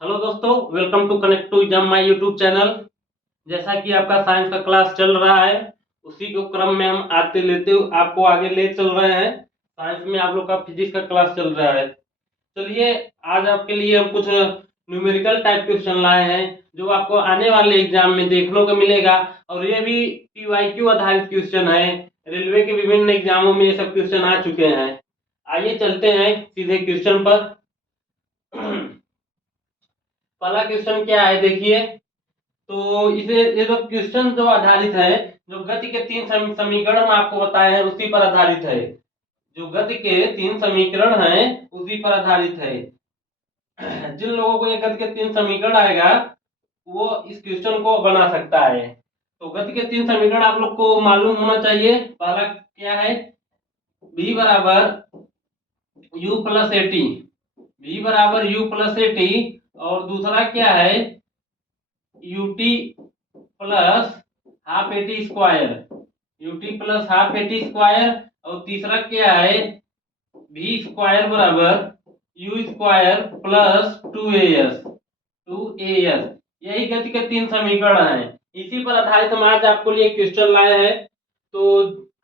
Hello दोस्तों, welcome to connect to exam my YouTube channel. जैसा कि आपका साइंस का क्लास चल रहा है, उसी के क्रम में हम आते लेते आपको आगे ले चल रहे हैं। साइंस में आप लोग का फिजिक्स का क्लास चल रहा है। चलिए, आज आपके लिए हम कुछ न्यूमेरिकल टाइप क्वेश्चन लाए हैं, जो आपको आने वाले एग्जाम में देखने को मिलेगा। और ये भी पीवाईक्यू आधारित क्वेश्चन है। रेलवे के विभिन्न एग्जामों में ये सब क्वेश्चन आ चुके हैं। आइए चलते हैं सीधे क्वेश्चन पर। पहला क्वेश्चन क्या है, देखिए। तो इसे ये जो क्वेश्चन जो आधारित है, जो गति के तीन समीकरण हम आपको बताए हैं उसी पर आधारित है। जो गति के तीन समीकरण हैं उसी पर आधारित है। जिन लोगों को ये गति के तीन समीकरण आएगा, वो इस क्वेश्चन को बना सकता है। तो गति के तीन समीकरण आप लोग को मालूम होना चाहिए। पहला क्या है, v बराबर u plus A T. v बराबर u प्लस ए टी। और दूसरा क्या है, ut plus half a t square. ut plus half a t square. और तीसरा क्या है, v स्क्वायर बराबर u स्क्वायर प्लस 2as। यही गति के तीन समीकरण हैं। इसी पर आधारित हम आज आपको लिए क्वेश्चन लाए हैं। तो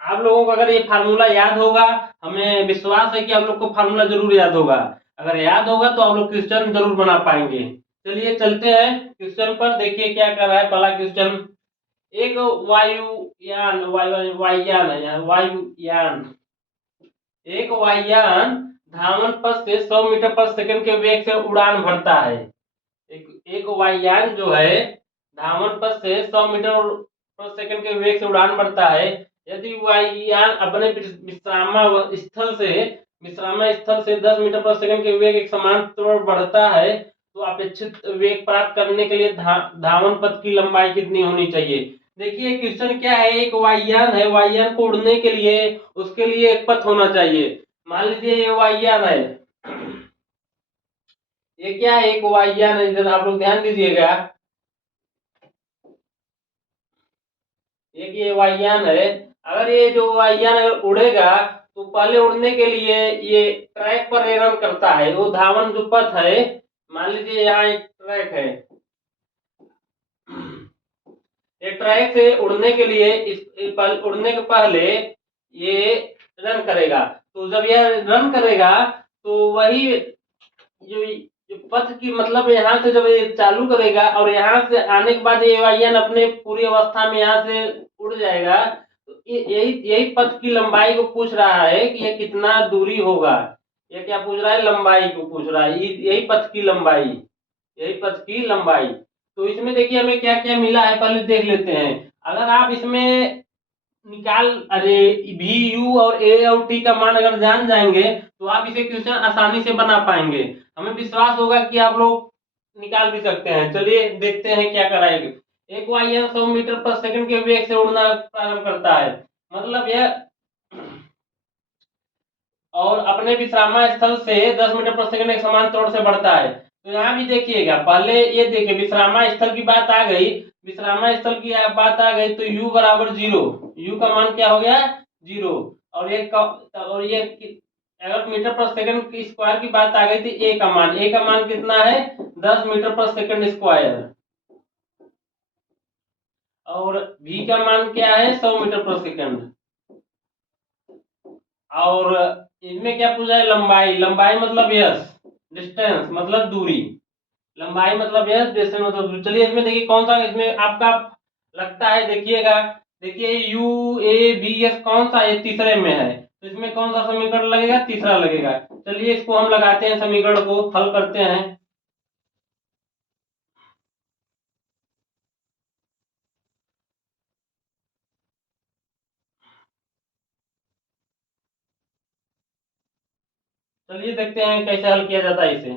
आप लोगों को अगर ये फार्मूला याद होगा, हमें विश्वास है कि आप लोग को फार्मूला जरूर याद होगा। अगर याद होगा तो आप लोग क्वेश्चन जरूर बना पाएंगे। चलिए चलते हैं क्वेश्चन पर। देखिए क्या कर रहा है पहला क्वेश्चन। एक वायुयान वायुयान है यहाँ, वायुयान। एक वायुयान धावन पथ से 100 मीटर पर सेकंड के वेग से उड़ान भरता है। एक वायुयान जो है धावन पथ से 100 मीटर पर सेकंड के वेग से उड़ान भरता है। यदि वायुयान अपने विश्राम स्थल से 10 मीटर पर सेकंड के वेग एक समान बढ़ता है, तो अपेक्षित वेग प्राप्त करने के लिए धावन पथ की लंबाई कितनी होनी चाहिए। देखिए क्वेश्चन क्या है, एक वायुयान है, वायुयान को उड़ने के लिए उसके लिए एक पथ होना चाहिए। मान लीजिए ये वायुयान है, ये क्या है, एक वायुयान है। इधर आप लोग ध्यान दीजिएगा, ये वायुयान है। अगर ये जो वायुयान अगर उड़ेगा, तो पहले उड़ने के लिए ये ट्रैक पर रन करता है। वो धावन जो पथ है, मान लीजिए यहाँ एक ट्रैक है। ये ट्रैक से उड़ने के लिए उड़ने के पहले ये रन करेगा। तो जब यह रन करेगा, तो वही जो पथ की मतलब यहाँ से जब ये चालू करेगा और यहाँ से आने के बाद ये वायुयान अपने पूरी अवस्था में यहाँ से उड़ जाएगा। तो यही यही पथ की लंबाई को पूछ रहा है कि ये कितना दूरी होगा। ये क्या पूछ रहा है, लंबाई को पूछ रहा है। यही पथ की लंबाई, यही पथ की लंबाई। तो इसमें देखिए हमें क्या क्या मिला है, पहले देख लेते हैं। अगर आप इसमें निकाल अरे भी यू और ए और टी का मान अगर जान जाएंगे, तो आप इसे क्वेश्चन आसानी से बना पाएंगे। हमें विश्वास होगा कि आप लोग निकाल भी सकते हैं। चलिए देखते हैं क्या कराएंगे। एक वायुयान 100 मीटर पर सेकंड के वेग से उड़ना प्रारंभ करता है, मतलब यह, और अपने विश्राम स्थल से 10 मीटर पर सेकंड एक समान तौर से बढ़ता है। तो यहाँ भी देखिएगा, पहले ये देखिए विश्राम स्थल की बात आ गई। विश्राम स्थल की बात आ गई तो u बराबर 0। u का मान क्या हो गया, 0। और ये अगर मीटर पर सेकंड की स्क्वायर की बात आ गई थी, ए का मान कितना है, 10 मीटर पर सेकंड स्क्वायर। और v का मान क्या है, 100 मीटर पर सेकंड। और इसमें क्या पूछा है, लंबाई। लंबाई मतलब यस, डिस्टेंस मतलब दूरी। लंबाई मतलब यस, डिस्टेंस मतलब दूरी। चलिए इसमें देखिए कौन सा इसमें आपका लगता है, देखिएगा। देखिए यू ए बी एस कौन सा, ये तीसरे में है। तो इसमें कौन सा समीकरण लगेगा, तीसरा लगेगा। चलिए इसको हम लगाते हैं, समीकरण को हल करते हैं। चलिए देखते हैं कैसे हल किया जाता है इसे।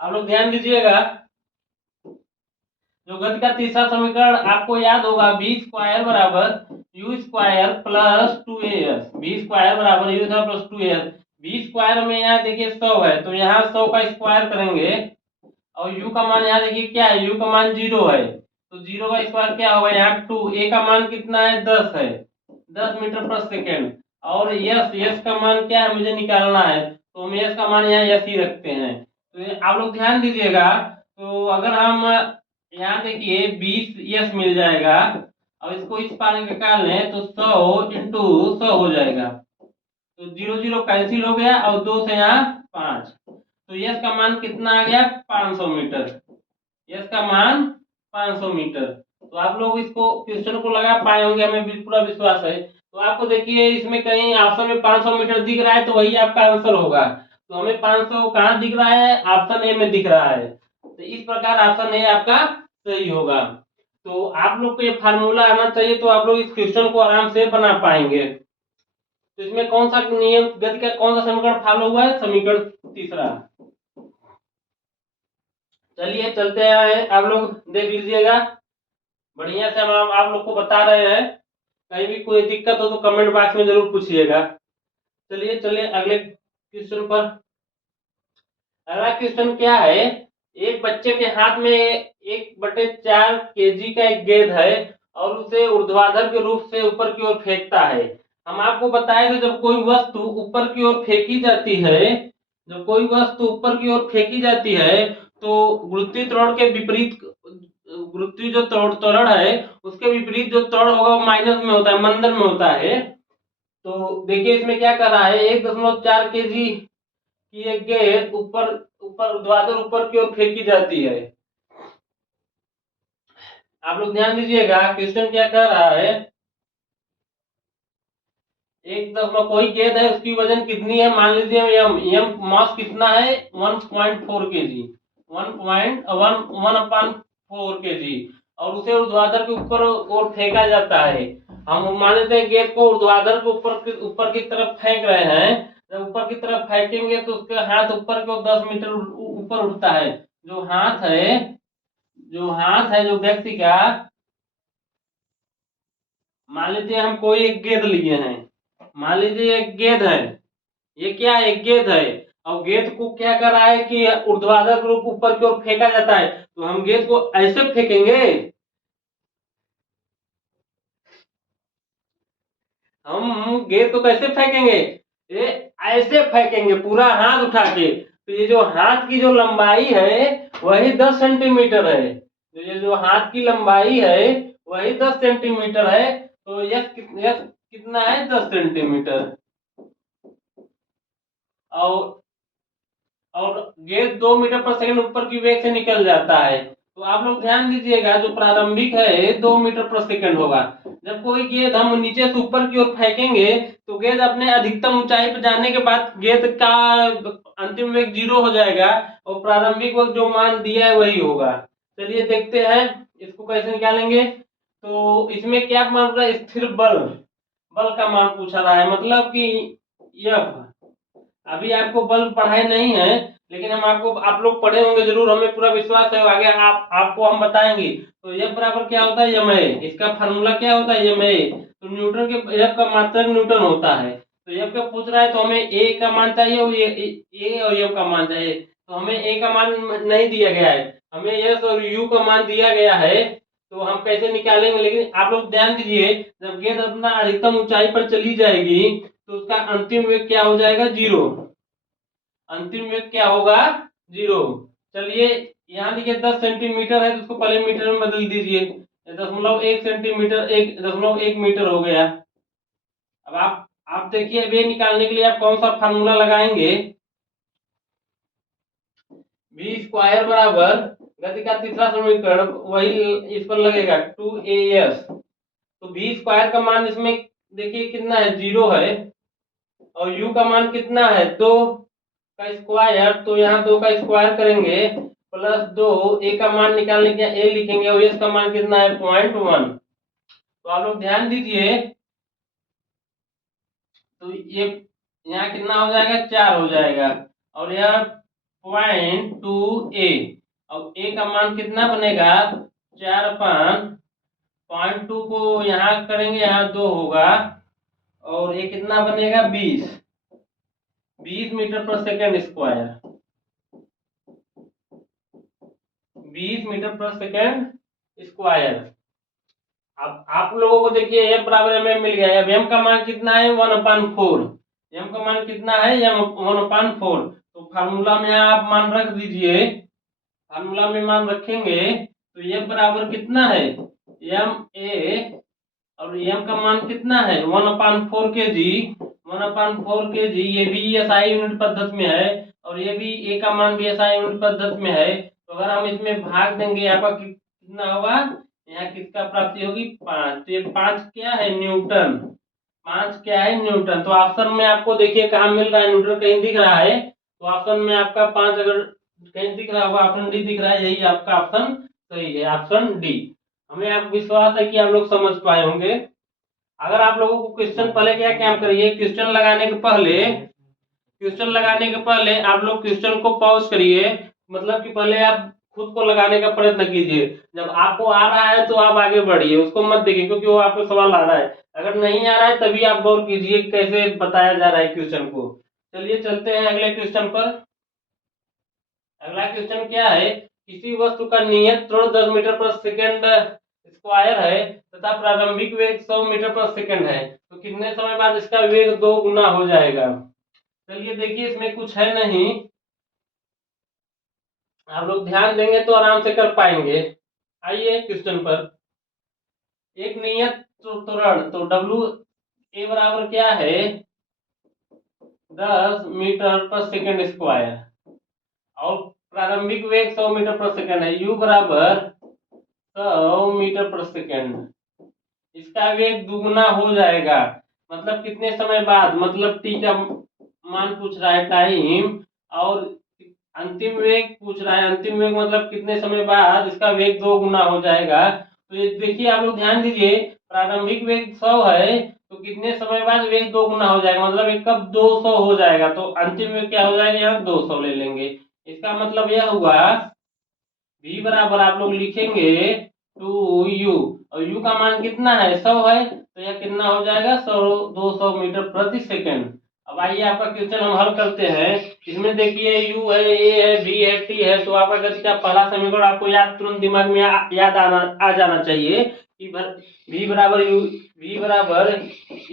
आप लोग ध्यान दीजिएगा, जो गति का तीसरा समीकरण आपको याद होगा, बी स्क्वायर बराबर u square plus 2as। V square बराबर u square plus 2as। V square में यहाँ देखिए 100 है, तो यहाँ 100 का स्क्वायर करेंगे। और u का मान यहाँ देखिए क्या है, u का मान 0 है, तो 0 का स्क्वायर क्या होगा, यहाँ 2। ए का मान कितना है, 10 है, 10 मीटर पर सेकेंड। और यस का मान क्या है मुझे निकालना है, तो हम यस का मान यहाँ यस ही रखते हैं। तो आप लोग ध्यान दीजिएगा। तो अगर हम यहाँ देखिए 20 यस मिल जाएगा, और इसको इस पार निकाल लें तो 100 इंटू 100 हो जाएगा, तो 0 0 कैंसिल हो गया और 2 से यहाँ 5, तो यस का मान कितना आ गया 500 मीटर। यस का मान 500 मीटर। तो आप लोग इसको क्वेश्चन को लगा पाए होंगे, हमें पूरा विश्वास है। तो आपको देखिए इसमें कहीं ऑप्शन में 500 मीटर दिख रहा है तो वही आपका आंसर होगा। तो हमें 500 कहाँ दिख रहा है, ऑप्शन ए में दिख रहा है, तो इस प्रकार ऑप्शन ए आपका सही होगा। तो आप लोग को ये फार्मूला आना चाहिए, तो आप लोग इस क्वेश्चन को आराम से बना पाएंगे। तो इसमें कौन सा नियम गति का कौन सा समीकरण फॉलो हुआ है, समीकरण तीसरा। चलिए चलते हैं, आप लोग देख लीजिएगा बढ़िया से। हम आप लोग को बता रहे हैं, कहीं भी कोई दिक्कत हो तो कमेंट बॉक्स में जरूर पूछिएगा। चलिए चलिए अगले क्वेश्चन पर। अगला क्वेश्चन क्या है, एक बच्चे के हाथ में 1/4 केजी का एक गेंद है और उसे ऊर्ध्वाधर के रूप से ऊपर की ओर फेंकता है। हम आपको बताएं कि जब कोई वस्तु ऊपर की ओर फेंकी जाती है, जब कोई वस्तु ऊपर की ओर फेंकी जाती है तो गुरुत्वीय त्वरण के विपरीत, गुरुत्वीय जो त्वरण है उसके विपरीत जो त्वरण होगा वो माइनस में होता है, मंदन में होता है। तो देखिए इसमें क्या कर रहा है, 1.4 केजी की एक गेंद ऊपर ऊपर ऊर्ध्वाधर ऊपर की ओर फेंकी जाती है। आप लोग ध्यान दीजिएगा क्वेश्चन क्या कर रहा है, कोई गेंद है उसकी वजन कितनी है, मान लीजिए एम मास कितना है 1.4 केजी, 1.4 केजी, और उसे ऊर्ध्वाधर के ऊपर और फेंका जाता है। हम मान लेते हैं गेंद को ऊर्ध्वाधर के ऊपर की तरफ फेंक रहे हैं। जब ऊपर की तरफ फेंकेंगे तो उसका हाथ ऊपर को 10 मीटर ऊपर उठता है। जो हाथ है, जो हाथ है जो व्यक्ति का, मान लीजिए हम कोई एक गेंद लिए हैं, मान लीजिए एक गेंद है, ये क्या है, एक गेंद है, और गेंद को क्या कर रहा है कि ऊर्ध्वाधर रूप ऊपर की ओर फेंका जाता है, तो हम गेंद को ऐसे फेंकेंगे, हम गेंद को कैसे फेंकेंगे, ये ऐसे फेंकेंगे पूरा हाथ उठा के। तो ये जो हाथ की जो लंबाई है वही 10 सेंटीमीटर है, तो ये जो हाथ की लंबाई है वही 10 सेंटीमीटर है, तो यह कितना है 10 सेंटीमीटर। और गेंद 2 मीटर पर सेकंड ऊपर की वेग से निकल जाता है। तो आप लोग ध्यान दीजिएगा जो प्रारंभिक है 2 मीटर पर सेकंड होगा। जब कोई गेंद हम नीचे से ऊपर की ओर फेंकेंगे तो गेंद अपने अधिकतम ऊंचाई पर जाने के बाद गेंद का अंतिम वेग 0 हो जाएगा, और प्रारंभिक वेग जो मान दिया है वही होगा। चलिए देखते हैं इसको कैसे निकालेंगे। तो इसमें क्या मान रहा है, स्थिर बल, बल का मान पूछा रहा है, मतलब कि यह अभी आपको बल पढ़ाए नहीं है, लेकिन हम आपको, आप लोग पढ़े होंगे जरूर, हमें पूरा विश्वास है आगे आपको हम बताएंगे। तो एफ बराबर क्या होता है, एम ए, इसका फार्मूला क्या होता है, एम ए। तो न्यूटन के एफ का मात्रक न्यूटन होता है। तो एफ का पूछ रहा है तो हमें ए का मान चाहिए और ए और एफ का मान चाहिए। तो हमें ए का मान नहीं दिया गया है, हमें एस और यू का मान दिया गया है। तो हम कैसे निकालेंगे, लेकिन आप लोग ध्यान दीजिए जब गेंद अपना अधिकतम ऊंचाई पर चली जाएगी तो उसका अंतिम वेग क्या हो जाएगा, 0। अंतिम वेग क्या होगा, 0। चलिए यहाँ देखिए 10 सेंटीमीटर है तो उसको पहले मीटर में बदल दीजिए, 0.1 सेंटीमीटर 1.1 मीटर हो गया। अब आप देखिए वेग निकालने के लिए आप कौन सा फार्मूला लगाएंगे, v स्क्वायर बराबर गति का तीसरा समीकरण वही इस पर लगेगा 2as। तो v स्क्वायर का मान इसमें देखिए कितना है, 0 है, और u का मान कितना है, 2 का स्क्वायर, तो यहाँ 2 का स्क्वायर करेंगे प्लस 2, ए का मान निकालने के ए लिखेंगे, और एस का मान कितना है 0.1। तो आप लोग ध्यान दीजिए, तो ये यहाँ कितना हो जाएगा, 4 हो जाएगा, और यह 0.2 ए, और ए का मान कितना बनेगा 4/0.2 को यहाँ करेंगे, यहाँ 2 होगा, और ये कितना बनेगा 20 मीटर पर सेकेंड स्क्वायर, 20 मीटर पर सेकेंड स्क्वायर। अब आप लोगों को देखिए एम बराबर एम मिल गया है। अब एम का मान कितना है 1/4। एम का मान कितना है एम 1/4। तो फार्मूला में आप मान रख दीजिए। फार्मूला में मान रखेंगे तो एम बराबर कितना है एम ए, और एम का मान कितना है 1/4 kg। 1/4 kg ये भी एसआई यूनिट पद्धति में है, और ये भी ए का मान भी एसआई यूनिट पद्धति में है। तो अगर हम इसमें भाग देंगे आपका कितना होगा, यहाँ किसका प्राप्ति होगी 5। तो ये 5 क्या है न्यूटन। 5 क्या है न्यूटन। तो ऑप्शन में आपको देखिए कहाँ मिल रहा है न्यूटन, कहीं दिख रहा है। तो ऑप्शन में आपका 5 अगर कहीं दिख रहा होगा, ऑप्शन डी दिख रहा है, यही आपका ऑप्शन सही है, ऑप्शन डी। हमें आप विश्वास है कि आप लोग समझ पाए होंगे। अगर आप लोगों को क्वेश्चन पहले क्या काम करिए, क्वेश्चन लगाने के पहले आप लोग क्वेश्चन को पॉज करिए, मतलब कि पहले आप खुद को लगाने का प्रयत्न कीजिए। जब आपको आ रहा है तो आप आगे बढ़िए, उसको मत देखिए, क्योंकि वो आपको सवाल आ रहा है। अगर नहीं आ रहा है तभी आप गौर कीजिए कैसे बताया जा रहा है क्वेश्चन को। चलिए चलते हैं अगले क्वेश्चन पर। अगला क्वेश्चन क्या है, किसी वस्तु का नियत त्वरण 10 मीटर पर सेकेंड स्क्वायर है तथा प्रारंभिक वेग 100 मीटर पर सेकेंड है, तो कितने समय बाद इसका वेग 2 गुना हो जाएगा। चलिए देखिए इसमें कुछ है नहीं, आप लोग ध्यान देंगे तो आराम से कर पाएंगे। आइए क्वेश्चन पर। एक नियत त्वरण तो डब्ल्यू ए बराबर क्या है 10 मीटर पर सेकेंड स्क्वायर, और प्रारंभिक वेग 100 मीटर पर सेकेंड है, यू बराबर 100 मीटर पर सेकेंड। इसका वेग दुगुना हो जाएगा, मतलब कितने समय बाद, मतलब टी का मान पूछ रहा है टाइम, और अंतिम वेग पूछ रहा है, अंतिम वेग मतलब कितने समय बाद इसका वेग 2 गुना हो जाएगा। तो ये देखिए आप लोग ध्यान दीजिए, प्रारंभिक वेग 100 है तो कितने समय बाद वेग 2 गुना हो जाएगा, मतलब एक कब 200 हो जाएगा, तो अंतिम वेग क्या हो जाएगा, यहाँ 200 ले लेंगे। इसका मतलब यह हुआ v बराबर आप लोग लिखेंगे 2u, और u का मान कितना है 100 है, तो यह कितना हो जाएगा 100 200 मीटर प्रति सेकेंड। अब आइए आपका क्वेश्चन हम हल करते हैं। इसमें देखिए u है, a है, v है, t है, तो आपका गति का पहला समीकरण आपको याद तुरंत दिमाग में याद आ जाना चाहिए कि v बराबर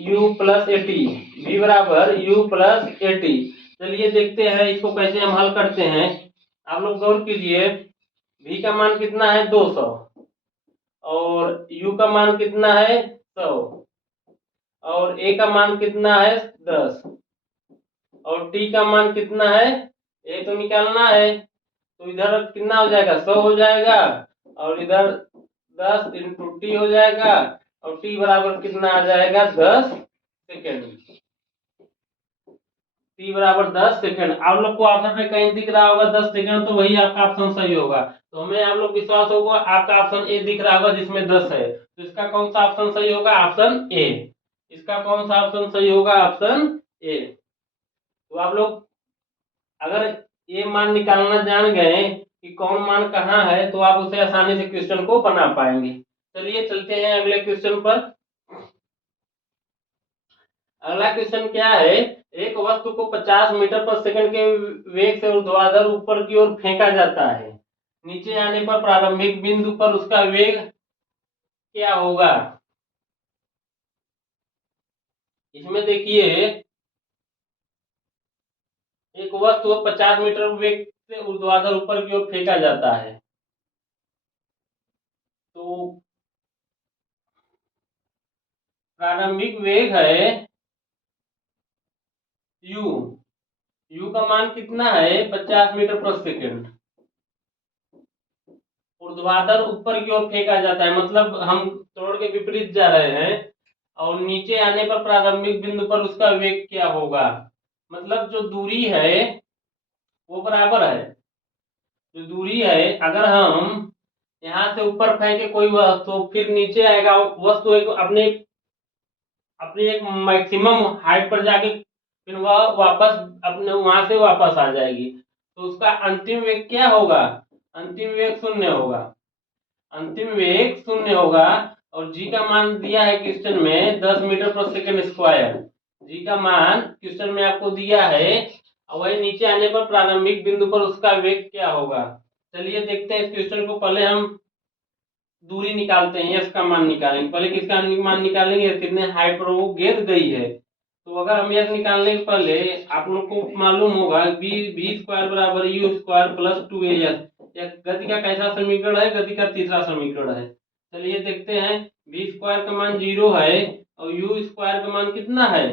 u plus A T, v बराबर u प्लस ए टी। चलिए देखते हैं इसको कैसे हम हल करते हैं। आप लोग गौर कीजिए, v का मान कितना है 200, और u का मान कितना है 100, और a का मान कितना है 10, और t का मान कितना है, a तो निकालना है, तो इधर कितना हो जाएगा 100 हो जाएगा, और इधर 10 इंटू टी हो जाएगा, और t बराबर कितना आ जाएगा 10 सेकेंड। t बराबर 10 सेकेंड। आप लोग को ऑप्शन में कहीं दिख रहा होगा 10 सेकेंड, तो वही आपका ऑप्शन सही होगा। तो हमें आप लोग विश्वास होगा आपका ऑप्शन ए दिख रहा होगा जिसमें 10 है, तो इसका कौन सा ऑप्शन सही होगा, ऑप्शन ए। इसका कौन सा ऑप्शन सही होगा, ऑप्शन ए। तो आप लोग अगर ये मान निकालना जान गए कि कौन मान कहाँ है, तो आप उसे आसानी से क्वेश्चन को बना पाएंगे। चलिए चलते हैं अगले क्वेश्चन पर। अगला क्वेश्चन क्या है, एक वस्तु को 50 मीटर पर सेकंड के वेग से ऊर्ध्वाधर ऊपर की ओर फेंका जाता है, नीचे आने पर प्रारंभिक बिंदु पर उसका वेग क्या होगा। इसमें देखिए एक वस्तु 50 मीटर वेग से ऊर्ध्वाधर ऊपर की ओर फेंका जाता है, तो प्रारंभिक वेग है u, u का मान कितना है 50 मीटर पर सेकेंड, ऊर्ध्वाधर ऊपर की ओर फेंका जाता है, मतलब हम तोड़ के विपरीत जा रहे हैं, और नीचे आने पर प्रारंभिक बिंदु पर उसका वेग क्या होगा, मतलब जो दूरी है वो बराबर है। जो दूरी है अगर हम यहाँ से ऊपर फेंके कोई वस्तु, तो फिर नीचे आएगा वस्तु एक अपने अपनी एक मैक्सिमम हाइट पर जाके फिर वह वापस अपने वहां से वापस आ जाएगी, तो उसका अंतिम वेग क्या होगा, अंतिम वेग शून्य होगा। अंतिम वेग शून्य होगा, और जी का मान दिया है क्वेश्चन में 10 मीटर पर सेकेंड स्क्वायर। जी का मान क्वेश्चन में आपको दिया है, और वही नीचे आने पर प्रारंभिक बिंदु पर उसका वेग क्या होगा। चलिए देखते हैं इस क्वेश्चन को, पहले हम दूरी निकालते हैं, यस का मान निकालेंगे। पहले किसका मान निकालेंगे, कितने हाइट पर वो गेंद गई है। तो अगर हम यस निकालने के पहले आप लोग को मालूम होगा बी स्क्वायर बराबर यू स्क्वायर प्लस 2 यस। गति का कैसा समीकरण है, गति का तीसरा समीकरण है। चलिए देखते हैं। बी स्क्वायर का मान 0 है और यू स्क्वायर का मान कितना है,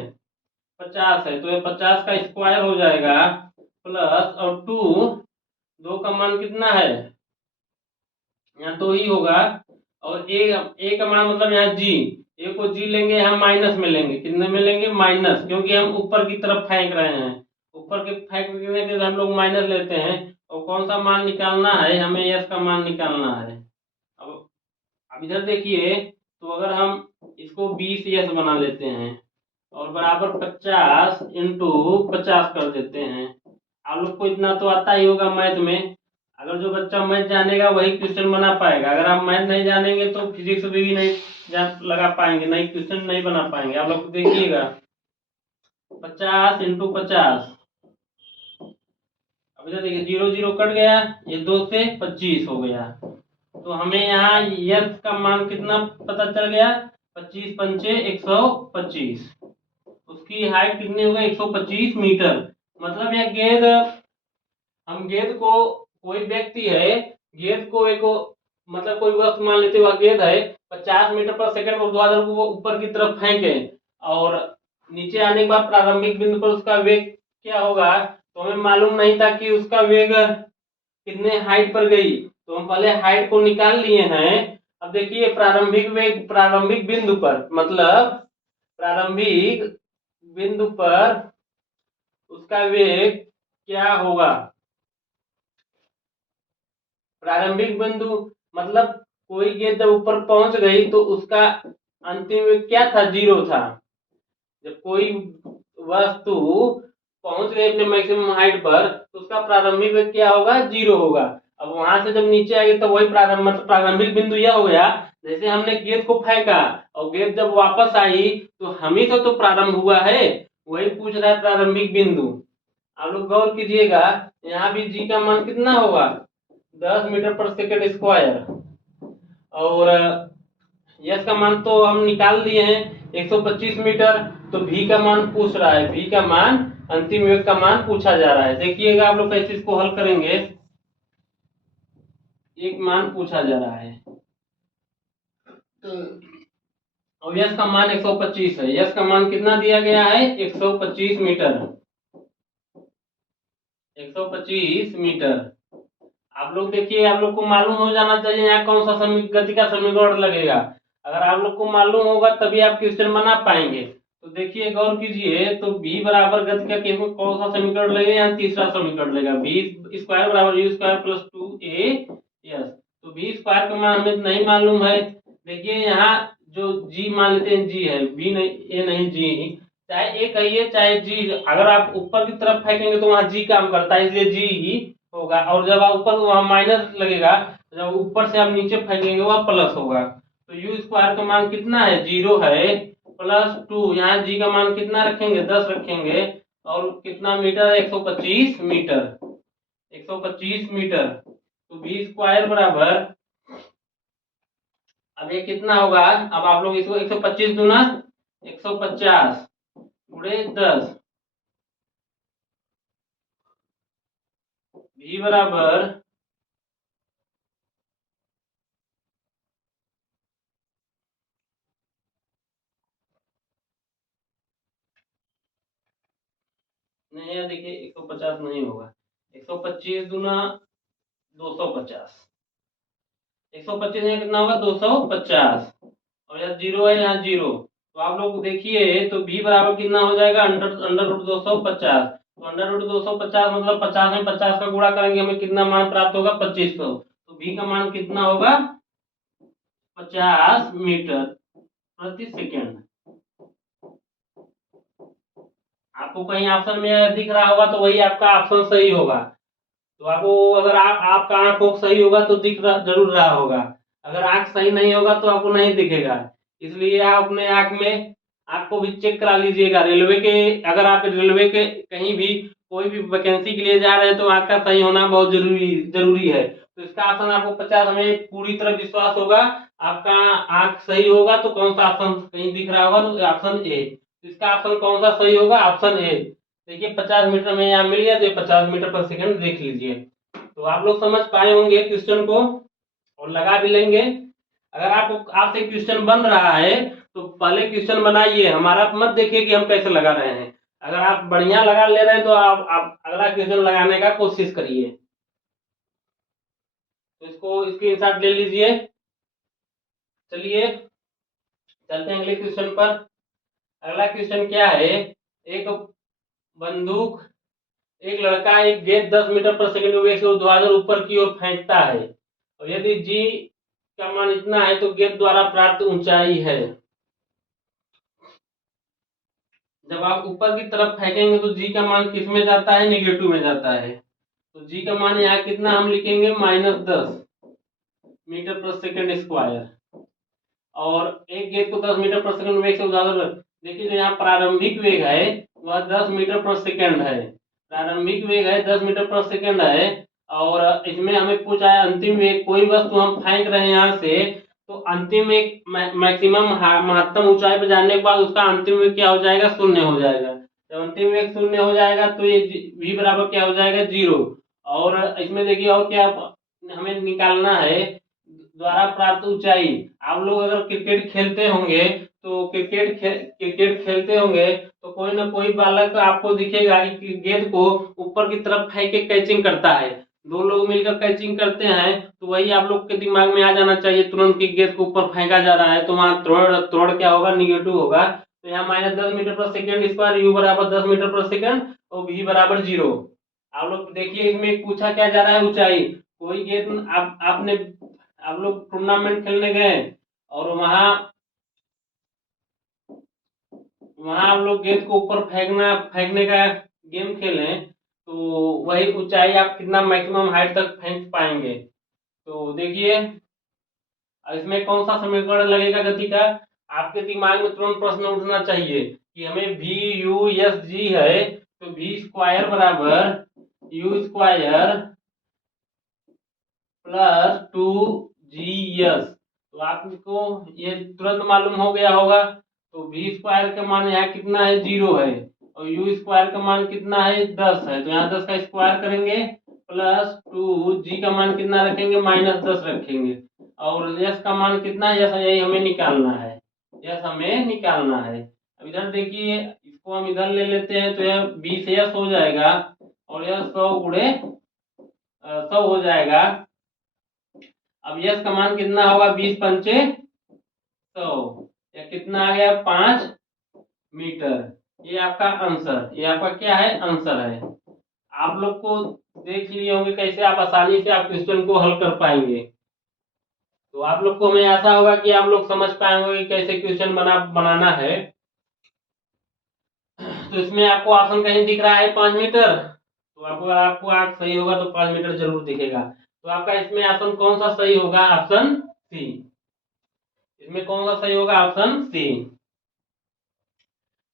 50 है। तो ये 50 का स्क्वायर हो जाएगा प्लस और 2 का मान कितना है, यहाँ 2 ही होगा। और ए का मान मतलब यहाँ जी, ए को जी लेंगे हम माइनस में लेंगे, कितने में लेंगे, माइनस, क्योंकि हम ऊपर की तरफ फेंक रहे हैं। ऊपर के फेंकने के हम लोग माइनस लेते हैं। और कौन सा मान निकालना है, हमें यस का मान निकालना है। अब इधर देखिए, तो अगर हम इसको 20 यस बना लेते हैं और बराबर 50 इंटू 50 कर देते हैं। आप लोग को इतना तो आता ही होगा मैथ में। अगर जो बच्चा मैथ जानेगा वही क्वेश्चन बना पाएगा। अगर आप मैथ नहीं जानेंगे तो फिजिक्स भी नहीं लगा पाएंगे, नहीं क्वेश्चन नहीं बना पाएंगे। आप लोग देखिएगा 50 इंटू 50। अब इधर देखिए 0 0 कट गया, ये 2 से 25 हो गया। तो हमें यहाँ यस का मान कितना पता चल गया, 25 पंचे 125। उसकी हाइट कितनी हो गई, 125 मीटर। मतलब यह गेंद, हम गेंद को, कोई व्यक्ति है, गेंद को एक मतलब कोई वस्तु मान लेते हुआ गेंद है 50 मीटर पर सेकंड ऊर्ध्वाधर को ऊपर की तरफ फेंके और नीचे आने के बाद प्रारंभिक बिंदु पर उसका वेग क्या होगा। तो हमें मालूम नहीं था कि उसका वेग कितने हाइट पर गई, तो हम पहले हाइट को निकाल लिए हैं। अब देखिए प्रारंभिक वेग प्रारंभिक बिंदु पर, मतलब प्रारंभिक बिंदु पर उसका वेग क्या होगा। प्रारंभिक बिंदु मतलब कोई गेंद जब ऊपर पहुंच गई तो उसका अंतिम वेग क्या था, 0 था। जब कोई वस्तु पहुंच गई अपने मैक्सिमम हाइट पर तो उसका प्रारंभिक वेग क्या होगा, 0 होगा। अब वहां से जब नीचे आ गई तो वही मतलब प्रारंभिक बिंदु यह हो गया, जैसे हमने गेंद को फेंका और गेंद जब वापस आई तो हम ही तो प्रारंभ हुआ है, वही पूछ रहा है प्रारंभिक बिंदु। आप लोग गौर कीजिएगा, यहाँ भी जी का मान कितना होगा, 10 मीटर पर सेकंड स्क्वायर। और यस का मान तो हम निकाल लिए हैं 125 मीटर। तो भी का मान पूछ रहा है, भी का मान, अंतिम वेग का मान पूछा जा रहा है। देखिएगा आप लोग कैसे इसको हल करेंगे। एक मान पूछा जा रहा है और यस का मान 125 है। यस का मान कितना दिया गया है, 125 मीटर, 125 मीटर। आप लोग देखिए, आप लोग को मालूम हो जाना चाहिए यहाँ कौन सा गति का समीकरण लगेगा। अगर आप लोग को मालूम होगा तभी आप क्वेश्चन बना पाएंगे। तो देखिए गौर कीजिए, तो v बराबर गति का केवल कौन सा समीकरण लगेगा, यहाँ तीसरा समीकरण लगेगा, v स्क्वायर बराबर u square plus 2a yes. तो v स्क्वायर का मान हमें नहीं मालूम है। देखिए यहाँ जो g मान लेते हैं, g है, v नहीं, a नहीं, g, चाहे a कहिए चाहे g, अगर आप ऊपर की तरफ फेंकेंगे तो वहाँ g काम करता है, इसलिए g ही होगा। और जब आप ऊपर वहां माइनस लगेगा, जब ऊपर से आप नीचे फेंकेंगे वह प्लस होगा। तो यू स्क्वायर का मान कितना है, 0 है, प्लस 2, यहाँ जी का मान कितना रखेंगे, 10 रखेंगे। और कितना मीटर है, 125 मीटर, 125 मीटर। तो बी स्क्वायर बराबर, अब ये कितना होगा, अब आप लोग इसको 125 दूना 150 गुणे 10, v बराबर, नहीं देखिए 150 नहीं होगा, 125 दूना 250, 125 में कितना होगा, 250। और यहाँ 0 है, यहाँ 0। तो आप लोग देखिए, तो v बराबर कितना हो जाएगा, अंडर रूट 250। तो अंडर रूट 250 मतलब 50 में 50 का गुणा करेंगे हमें कितना मान प्राप्त होगा, 2500। तो v का मान कितना होगा, 50 मीटर प्रति सेकेंड। आपको कहीं ऑप्शन में दिख रहा होगा तो वही आपका ऑप्शन सही होगा। तो आपको, अगर आपका आंख सही होगा तो दिख जरूर रहा होगा। अगर आंख सही नहीं होगा तो आपको नहीं दिखेगा। इसलिए आप अपने आंख को भी चेक करा लीजिएगा। रेलवे के, अगर आप रेलवे के कहीं भी कोई भी वैकेंसी के लिए जा रहे हैं तो आंख का सही होना बहुत जरूरी जरूरी है। तो इसका ऑप्शन आपको 50 हमें पूरी तरह विश्वास होगा, आपका आंख सही होगा। तो कौन सा ऑप्शन कहीं दिख रहा होगा, तो ऑप्शन ए। इसका ऑप्शन कौन सा सही होगा, ऑप्शन ए। देखिए 50 मीटर में यहाँ मिल गया, तो 50 मीटर पर सेकंड देख लीजिए। तो आप लोग समझ पाए होंगे क्वेश्चन को और लगा भी लेंगे। अगर आपसे क्वेश्चन बन रहा है तो पहले क्वेश्चन बनाइए, हमारा मत देखिए कि हम कैसे लगा रहे हैं। अगर आप बढ़िया लगा ले रहे हैं तो आप अगला क्वेश्चन लगाने का कोशिश करिए। तो इसको स्क्रीनशॉट ले लीजिए। चलिए चलते हैं अगले क्वेश्चन पर। अगला क्वेश्चन क्या है, एक बंदूक, एक लड़का एक गेंद 10 मीटर पर सेकंड वेग से ऊर्ध्वाधर ऊपर की ओर फेंकता है, और यदि जी का मान इतना है तो गेंद द्वारा प्राप्त ऊंचाई है। जब आप ऊपर की तरफ फेंकेंगे तो जी का मान किस में जाता है, नेगेटिव में जाता है। तो जी का मान यहाँ कितना हम लिखेंगे, -10 मीटर पर सेकंड स्क्वायर। और एक गेंद को 10 मीटर पर सेकंड वेग से ऊर्ध्वाधर, देखिए जो यहाँ प्रारंभिक वेग है वह 10 मीटर पर सेकंड है। प्रारंभिक वेग है 10 मीटर पर सेकंड है, और इसमें हमें पूछा है अंतिम वेग। कोई वस्तु हम फेंक रहे हैं यहाँ से, तो अंतिम एक मैक्सिमम महत्तम ऊंचाई पर जाने के बाद उसका अंतिम वेग क्या हो जाएगा, शून्य हो जाएगा। जब अंतिम वेग शून्य हो जाएगा तो ये v बराबर क्या हो जाएगा, 0। और इसमें देखिए और क्या हमें निकालना है, द्वारा प्राप्त ऊंचाई। आप लोग अगर क्रिकेट खेलते होंगे तो क्रिकेट खेलते होंगे तो कोई ना कोई बालक आपको दिखेगा कि गेंद को ऊपर की तरफ फेंक के कैचिंग करता है। दो लोग मिलकर कैचिंग करते हैं, तो वही आप लोग के दिमाग में आ जाना चाहिए तुरंत कि गेंद को ऊपर फेंका जा रहा है, तो वहाँ त्वरण क्या होगा, निगेटिव होगा। तो यहाँ -10 मीटर पर सेकंड स्क्वायर, यू बराबर 10 मीटर पर सेकंड और v बराबर 0। आप लोग देखिए इसमें पूछा क्या जा रहा है, ऊंचाई। कोई गेंद आप लोग टूर्नामेंट खेलने गए और वहां आप लोग गेंद को ऊपर फेंकने का गेम खेले, तो वही ऊंचाई आप कितना मैक्सिमम हाइट तक फेंक पाएंगे। तो देखिए इसमें कौन सा समीकरण लगेगा गति का, आपके दिमाग में तुरंत प्रश्न उठना चाहिए कि हमें v u s g है, तो v स्क्वायर बराबर u स्क्वायर प्लस 2g's। तो आपको ये तुरंत मालूम हो गया होगा। तो v स्क्वायर का मान यहाँ कितना है, 0 है, और u स्क्वायर का मान कितना है, 10 है। तो यहाँ 10 का स्क्वायर करेंगे प्लस 2g का मान कितना रखेंगे, -10 रखेंगे। और s का मान कितना है, यही हमें निकालना है, हमें निकालना है। अब इधर देखिए इसको हम इधर ले लेते हैं, तो यह 20s हो जाएगा और यह 100 गुणे 100 हो जाएगा। अब यस का मान कितना होगा, 20 पंचे 100, या कितना आ गया, 5 मीटर। ये आपका आंसर, ये आपका क्या है, आंसर है। आप लोग को देख लिए होंगे कैसे आप आसानी से आप क्वेश्चन को हल कर पाएंगे। तो आप लोग को हमें ऐसा होगा कि आप लोग समझ पाएंगे कि कैसे क्वेश्चन बनाना है। तो इसमें आपको ऑप्शन कहीं दिख रहा है 5 मीटर, तो आपको आंख सही होगा तो 5 मीटर जरूर दिखेगा। तो आपका इसमें ऑप्शन कौन सा सही होगा, ऑप्शन सी। इसमें कौन सा सही होगा, ऑप्शन सी।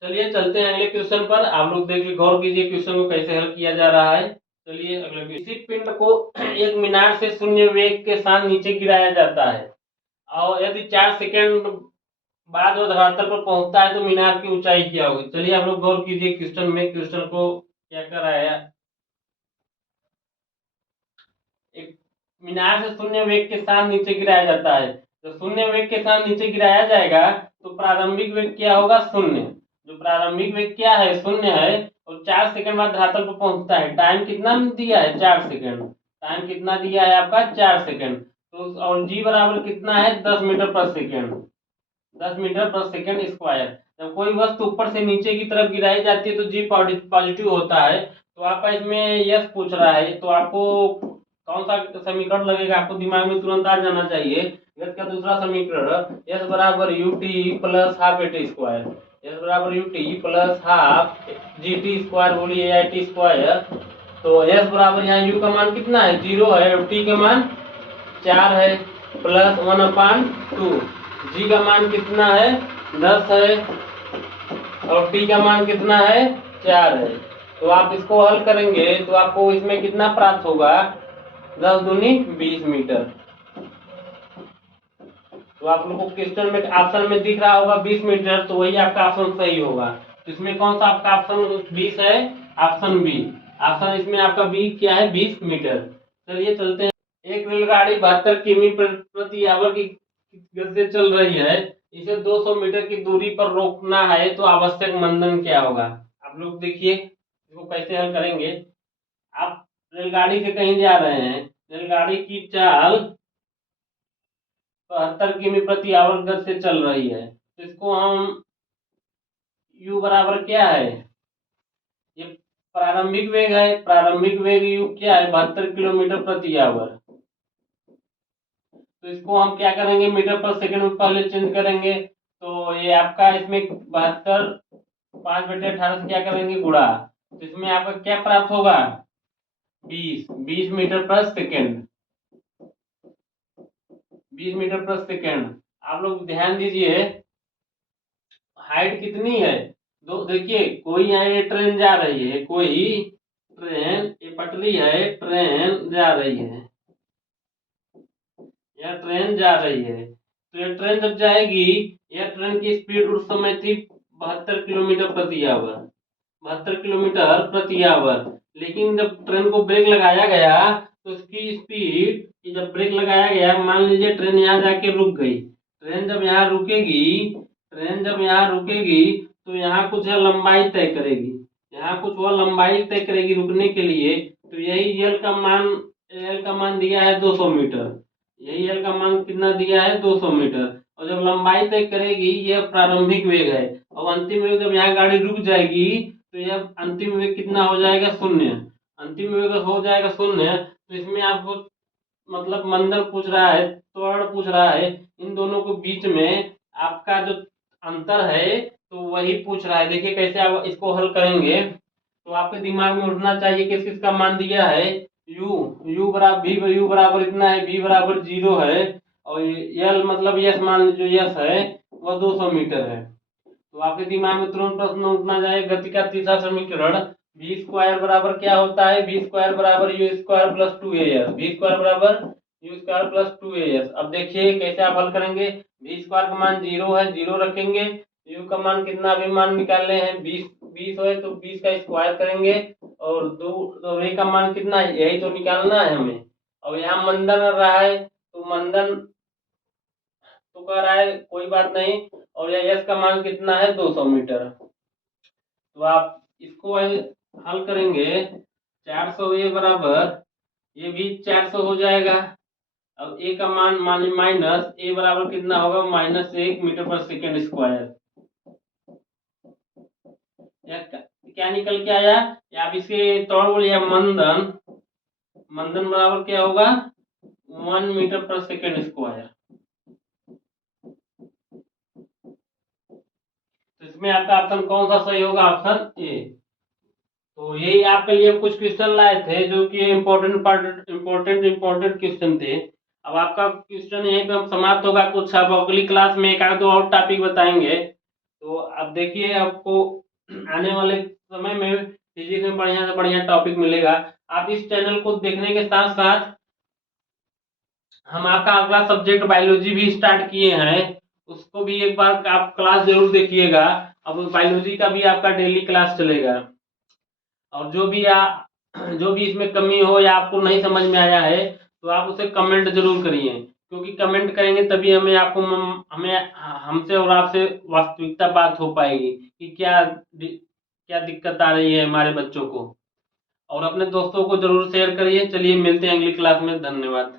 चलिए चलते हैं अगले क्वेश्चन पर। आप लोग देखिए, गौर कीजिए क्वेश्चन को कैसे हल किया जा रहा है। चलिए अगले, किसी पिंड को एक मीनार से शून्य वेग के साथ नीचे गिराया जाता है, और यदि 4 सेकंड बाद वो धरातल पर पहुंचता है तो मीनार की ऊंचाई क्या होगी। चलिए आप लोग गौर कीजिए क्वेश्चन में, क्वेश्चन को क्या कराया। एक मीनार से शून्य वेग के साथ नीचे गिराया जाता है, तो शून्य वेग के साथ नीचे गिराया जाएगा तो प्रारंभिक वेग क्या होगा, शून्य। जो प्रारंभिक वेग क्या है, शून्य है, और 4 सेकंड बाद धरातल पर पहुंचता है। टाइम कितना दिया है, 4 सेकंड। टाइम कितना दिया है आपका, 4 सेकंड। तो और जी बराबर कितना है, 10 मीटर पर सेकंड, 10 मीटर पर सेकंड स्क्वायर। जब कोई वस्तु ऊपर से नीचे की तरफ गिराई जाती है तो जी पॉजिटिव होता है। तो आपका इसमें यस पूछ रहा है, तो आपको कौन सा समीकरण लगेगा, आपको दिमाग में तुरंत आ जाना चाहिए। गति का दूसरा समीकरण, एस बराबर u t plus half a t square, s बराबर u t plus half g t square बोलिए आई टी स्क्वायर। तो एस बराबर यहाँ यू का मान कितना है, 0 है, और टी का मान 4 है, प्लस 1/2। जी का मान कितना है, 10 है, और टी का मान कितना है, 4 है। तो आप इसको हल करेंगे तो आपको इसमें कितना प्राप्त होगा, 10 दूनी 20 मीटर। तो आप लोग को क्वेश्चन में ऑप्शन में दिख रहा होगा 20 मीटर, तो वही आपका ऑप्शन सही होगा। तो इसमें कौन सा आपका ऑप्शन 20 है? Option B. ऑप्शन इसमें आपका बी क्या है? 20 मीटर। चलिए चलते हैं। एक रेलगाड़ी 72 किमी प्रति आवर की गति से चल रही है, इसे 200 मीटर की दूरी पर रोकना है, तो आवश्यक मंदन क्या होगा? आप लोग देखिए इसको कैसे हल करेंगे। आप रेलगाड़ी से कहीं जा रहे हैं, रेलगाड़ी की चाल 72 किमी प्रति आवर गति से चल रही है, तो इसको हम u बराबर क्या है? ये प्रारंभिक वेग है, प्रारंभिक वेग u क्या है? 72 किलोमीटर प्रति आवर। तो इसको हम क्या करेंगे? मीटर पर सेकंड में पहले चेंज करेंगे, तो ये आपका इसमें 72 5/18 से क्या करेंगे? गुणा। तो इसमें आपका क्या प्राप्त होगा? 20 मीटर पर सेकेंड। 20 मीटर पर सेकेंड। आप लोग ध्यान दीजिए, हाइट कितनी है? दो देखिए, कोई यहाँ ये ट्रेन जा रही है, कोई ट्रेन, ये पटरी है, ट्रेन जा रही है, यह ट्रेन जा रही है। तो यह ट्रेन जब जाएगी, यह ट्रेन की स्पीड उस समय थी 72 किलोमीटर प्रति आवर। 72 किलोमीटर प्रति आवर। लेकिन जब ट्रेन को ब्रेक लगाया गया, तो उसकी स्पीड, जब ब्रेक लगाया गया, मान लीजिए ट्रेन यहाँ जाके रुक गई। ट्रेन जब यहाँ रुकेगी, ट्रेन जब यहाँ रुकेगी, तो यहाँ कुछ लंबाई तय करेगी, यहाँ कुछ वह लंबाई तय करेगी रुकने के लिए। तो यही एल का मान दिया है 200 मीटर। यही एल का मान कितना दिया है? 200 मीटर। और जब लंबाई तय करेगी, यह प्रारंभिक वेग है। और अंतिम वेग जब यहाँ गाड़ी रुक जाएगी, तो यह अंतिम वेग कितना हो जाएगा? 0। अंतिम वेग हो जाएगा 0। तो इसमें आपको मतलब मंदन पूछ रहा है, त्वरण पूछ रहा है, इन दोनों के बीच में आपका जो अंतर है, तो वही पूछ रहा है। देखिए कैसे आप इसको हल करेंगे। तो आपके दिमाग में उठना चाहिए किस किस का मान दिया है। यू बराबर यू बराबर इतना है, बी बराबर 0 है, और यल मतलब यस, मान जो यस है वह 200 मीटर है। तो आपके दिमाग में तुरंत प्रश्न उठना चाहिए, गति का तीसरा समीकरण v स्क्वायर बराबर क्या होता है? v स्क्वायर बराबर u square plus 2as। v square बराबर यू स्क्वायर प्लस 2as। अब देखिए कैसे आप हल करेंगे। v स्क्वायर का मान 0 है, 0 रखेंगे। u का मान कितना अभी मान निकालने हैं? 20 है, तो 20 का स्क्वायर करेंगे। और तो v का मान कितना है? यही तो निकालना है हमें। और यहाँ मंदन रहा है, तो मंदन तो कह रहा है कोई बात नहीं। और यह यस का मान कितना है? 200 मीटर। तो आप इसको हल करेंगे। 400 ए बराबर, ये भी 400 हो जाएगा। अब ए का मान माइनस ए बराबर कितना होगा? -1 मीटर पर सेकेंड स्क्वायर। क्या निकल के आया? या आप इसके तौर बोलिए मंदन। मंदन बराबर क्या होगा? 1 मीटर पर सेकेंड स्क्वायर। तो इसमें आपका ऑप्शन कौन सा सही होगा? Option A. तो यही आपके लिए कुछ क्वेश्चन लाए थे, जो कि इम्पोर्टेंट क्वेश्चन थे। अब आपका क्वेश्चन यहीं पे हम समाप्त होगा। कुछ अब अगली क्लास में एक आध दो और टॉपिक बताएंगे। तो अब देखिए, आपको आने वाले समय में फिजिक्स में बढ़िया से बढ़िया टॉपिक मिलेगा। आप इस चैनल को देखने के साथ साथ हम आपका अगला सब्जेक्ट बायोलॉजी भी स्टार्ट किए हैं, उसको भी एक बार आप क्लास जरूर देखिएगा। अब बायोलॉजी का भी आपका डेली क्लास चलेगा। और जो भी इसमें कमी हो या आपको नहीं समझ में आया है, तो आप उसे कमेंट जरूर करिए, क्योंकि कमेंट करेंगे तभी हमें आपको हमें हमसे और आपसे वास्तविकता बात हो पाएगी कि क्या दिक्कत आ रही है हमारे बच्चों को। और अपने दोस्तों को जरूर शेयर करिए। चलिए मिलते हैं अगली क्लास में। धन्यवाद।